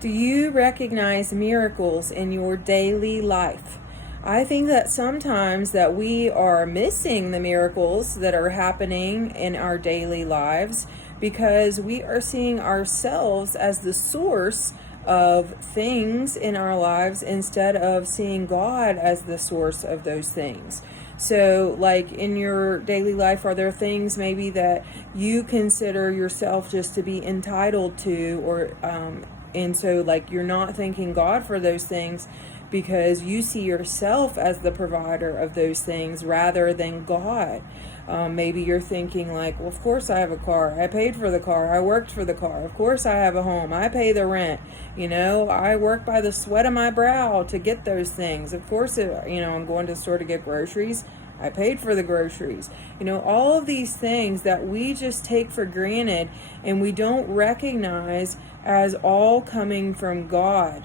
Do you recognize miracles in your daily life? I think that sometimes that we are missing the miracles that are happening in our daily lives because we are seeing ourselves as the source of things in our lives instead of seeing God as the source of those things. So, like in your daily life, are there things maybe that you consider yourself just to be entitled to, and so, like, you're not thanking God for those things because you see yourself as the provider of those things rather than God. Maybe you're thinking, like, well, of course I have a car. I paid for the car. I worked for the car. Of course I have a home. I pay the rent. I work by the sweat of my brow to get those things. Of course, I'm going to the store to get groceries. I paid for the groceries. All of these things that we just take for granted and we don't recognize as all coming from God.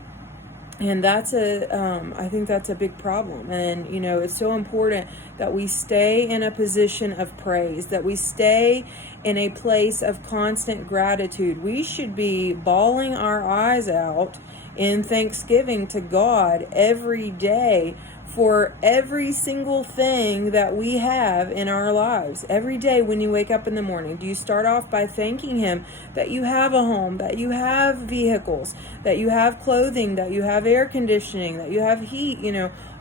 And I think that's a big problem. And, it's so important that we stay in a position of praise, that we stay in a place of constant gratitude. We should be bawling our eyes out in thanksgiving to God every day for every single thing that we have in our lives. Every day when you wake up in the morning, do you start off by thanking Him that you have a home, that you have vehicles, that you have clothing, that you have air conditioning, that you have heat,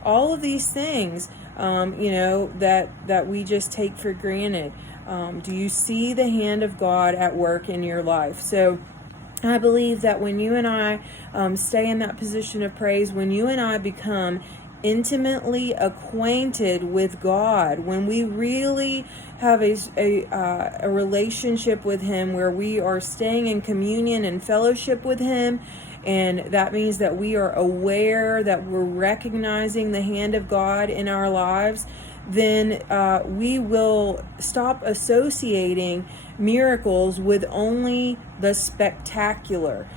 all of these things, that we just take for granted. Do you see the hand of God at work in your life? So I believe that when you and I stay in that position of praise, when you and I become intimately acquainted with God, when we really have a relationship with Him where we are staying in communion and fellowship with Him, and that means that we are aware that we're recognizing the hand of God in our lives, then we will stop associating miracles with only the spectacular.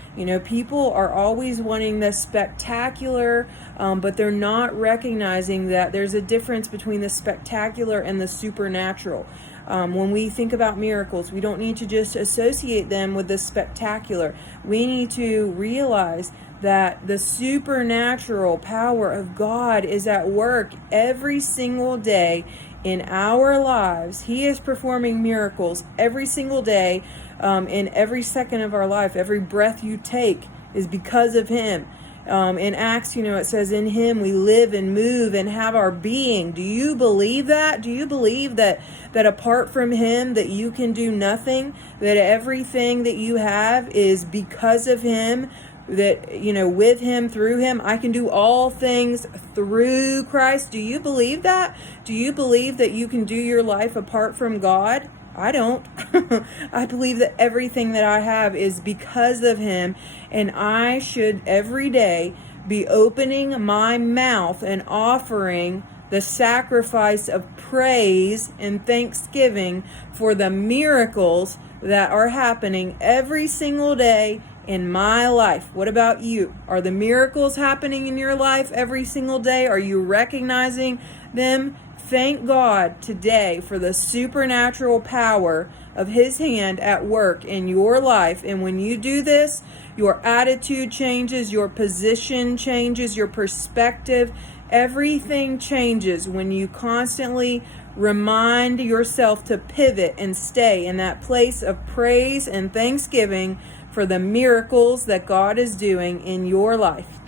People are always wanting the spectacular, but they're not recognizing that there's a difference between the spectacular and the supernatural. When we think about miracles, we don't need to just associate them with the spectacular. We need to realize that the supernatural power of God is at work every single day in our lives. He is performing miracles every single day, in every second of our life. Every breath you take is because of Him. In Acts, it says, in Him we live and move and have our being. Do you believe that? Do you believe that apart from Him that you can do nothing? That everything that you have is because of Him? That, with Him, through Him, I can do all things through Christ. Do you believe that? Do you believe that you can do your life apart from God? I don't. I believe that everything that I have is because of Him, and I should every day be opening my mouth and offering the sacrifice of praise and thanksgiving for the miracles that are happening every single day in my life. What about you? Are the miracles happening in your life every single day? Are you recognizing them? Thank God today for the supernatural power of His hand at work in your life. And when you do this, your attitude changes, your position changes, your perspective, everything changes when you constantly remind yourself to pivot and stay in that place of praise and thanksgiving for the miracles that God is doing in your life.